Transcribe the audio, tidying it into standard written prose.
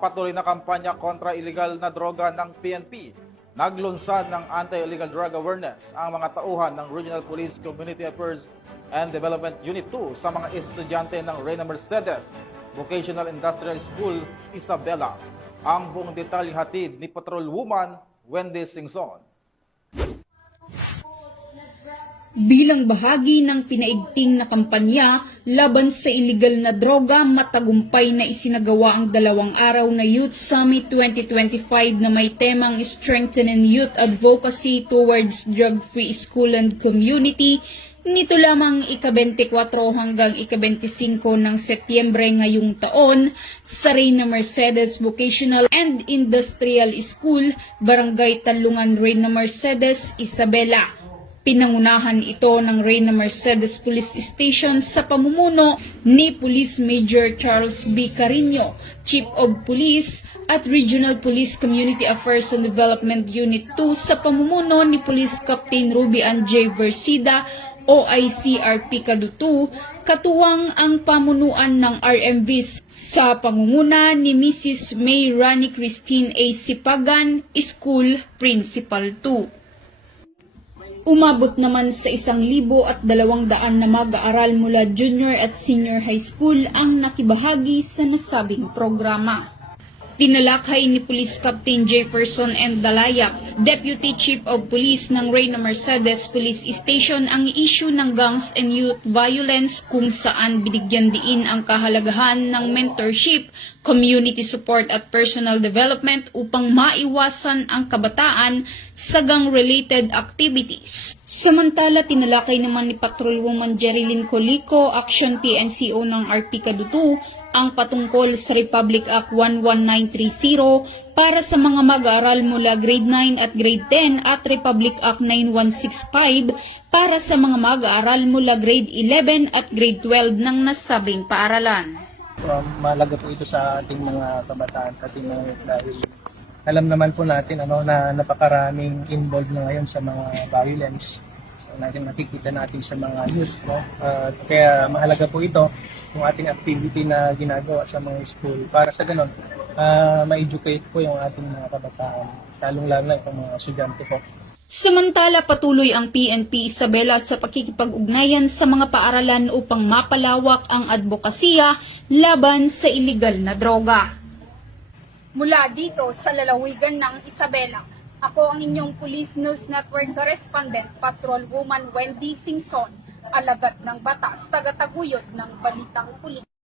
Patuloy na kampanya kontra illegal na droga ng PNP. Naglunsad ng Anti-Illegal Drug Awareness ang mga tauhan ng Regional Police Community Affairs and Development Unit 2 sa mga estudyante ng Reyna Mercedes Vocational Industrial School, Isabela. Ang buong detalye hatid ni Patrolwoman Wendy Singson. Bilang bahagi ng pinaigting na kampanya laban sa iligal na droga, matagumpay na isinagawa ang 2 araw na Youth Summit 2025 na may temang Strengthening Youth Advocacy Towards Drug-Free School and Community. Nito lamang ika-24 hanggang ika-25 ng Setyembre ngayong taon sa Reyna Mercedes Vocational and Industrial School, Barangay Talungan, Reyna Mercedes, Isabela. Pinangunahan ito ng Reyna Mercedes Police Station sa pamumuno ni Police Major Charles B. Carino, Chief of Police, at Regional Police Community Affairs and Development Unit 2 sa pamumuno ni Police Captain Ruby Ann J. Versida, OICRP Kadutu, katuwang ang pamunuan ng RMVs sa pangunguna ni Mrs. May Rani Christine A. Sipagan, School Principal 2. Umabot naman sa 1,200 na mag-aaral mula junior at senior high school ang nakibahagi sa nasabing programa. Tinalakay ni Police Captain Jefferson N. Dalayak, Deputy Chief of Police ng Reyna Mercedes Police Station, ang issue ng gangs and youth violence kung saan binigyan diin ang kahalagahan ng mentorship, community support at personal development upang maiwasan ang kabataan sa gang-related activities. Samantala, tinalakay naman ni Patrolwoman Jerilyn Colico, Action PNCO ng RP Kadutu, ang patungkol sa Republic Act 11930 para sa mga mag-aaral mula grade 9 at grade 10 at Republic Act 9165 para sa mga mag-aaral mula grade 11 at grade 12 ng nasabing paaralan. Mahalaga po ito sa ating mga kabataan kasi dahil alam naman po natin na napakaraming involved na ngayon sa mga violence nakikita natin sa mga news. Kaya mahalaga po ito yung ating activity na ginagawa sa mga school para sa ganon ma-educate po yung ating mga kabataan, lalong-lalo na yung mga estudyante po. Samantala, patuloy ang PNP Isabela sa pakikipag-ugnayan sa mga paaralan upang mapalawak ang advokasya laban sa iligal na droga. Mula dito sa lalawigan ng Isabela, ako ang inyong Police News Network Correspondent, Patrolwoman Wendy Singson, alagad ng batas, tagataguyod ng Balitang Pulis.